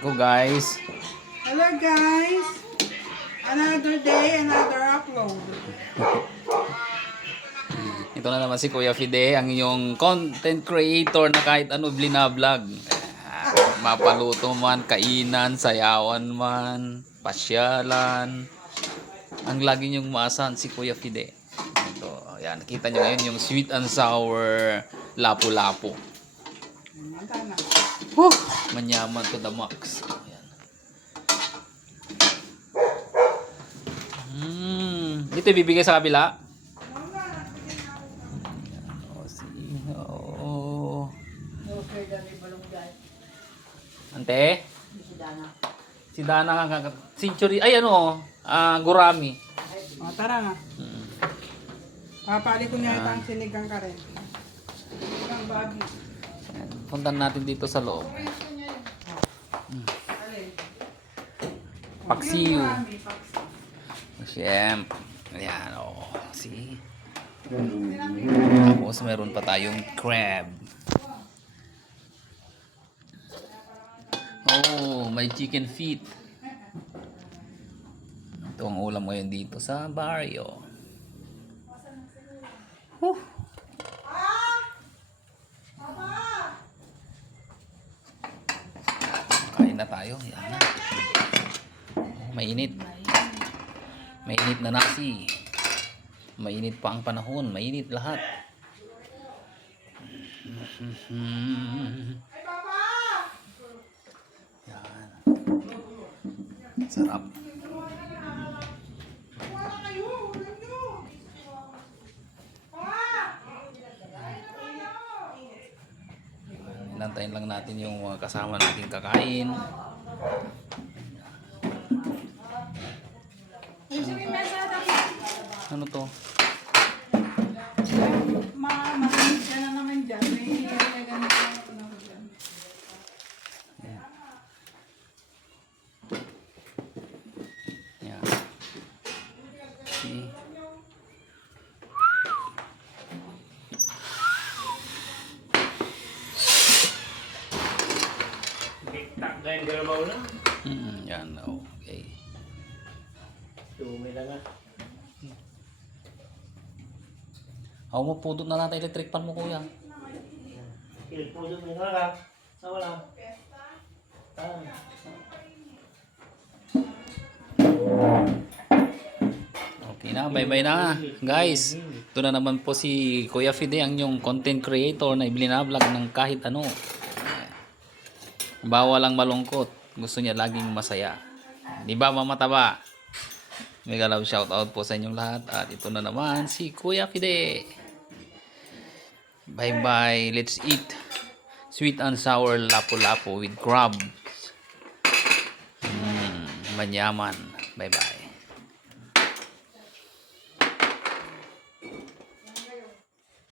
Go guys. Hello guys! Another day, another upload. Ito na naman si Kuya Fide, ang inyong content creator na kahit ano blinablog. Mapaluto man, kainan, sayawan man, pasyalan. Ang lagi niyong maasahan si Kuya Fide. Ito, ayan, nakita niyo ngayon yung sweet and sour lapu-lapu. Manta na. Woo! Manyaman to the max. Ayan. Dito ibibigay sa kabila. Okay, dali balong dyan. Ante? Si Dana. Si Dana nga century. Ay ano, gurami. O, tara na. Papali ko niya itang sinigang ka rin. Sinigang babi. Ayan, puntan natin dito sa loob. Paksiw. Siyempre. Ayan, oh. See? Tapos meron pa tayong crab. Oh, may chicken feet. Ito ang ulam ngayon dito sa barrio. Kain na tayo. Yan na. Oh, mainit. Mainit na nasi. Mainit pa ang panahon. Mainit lahat. Yan. Sarap. Inantayin lang natin yung mga kasama nating kakain. Ano to? Mamanig ka na naman dyan. May ganito na ako naman dyan. Yan. See? Tak gaya garabaw na. Yan. Okay. Dumi lang ah. Ako mo pudot na natin electric pan mo kuya. Ilpuso mo nga ka. Sa wala. Okay na, bye-bye na. Guys, ito na naman po si Kuya Fide, ang yung content creator na ibinablog ng kahit ano. Bawal ang malungkot. Gusto niya laging masaya. Di ba mamataba? Mega love shoutout po sa inyong lahat. At ito na naman si Kuya Fide. Bye-bye. Let's eat sweet and sour lapu-lapu with crabs. Manyaman. Bye-bye.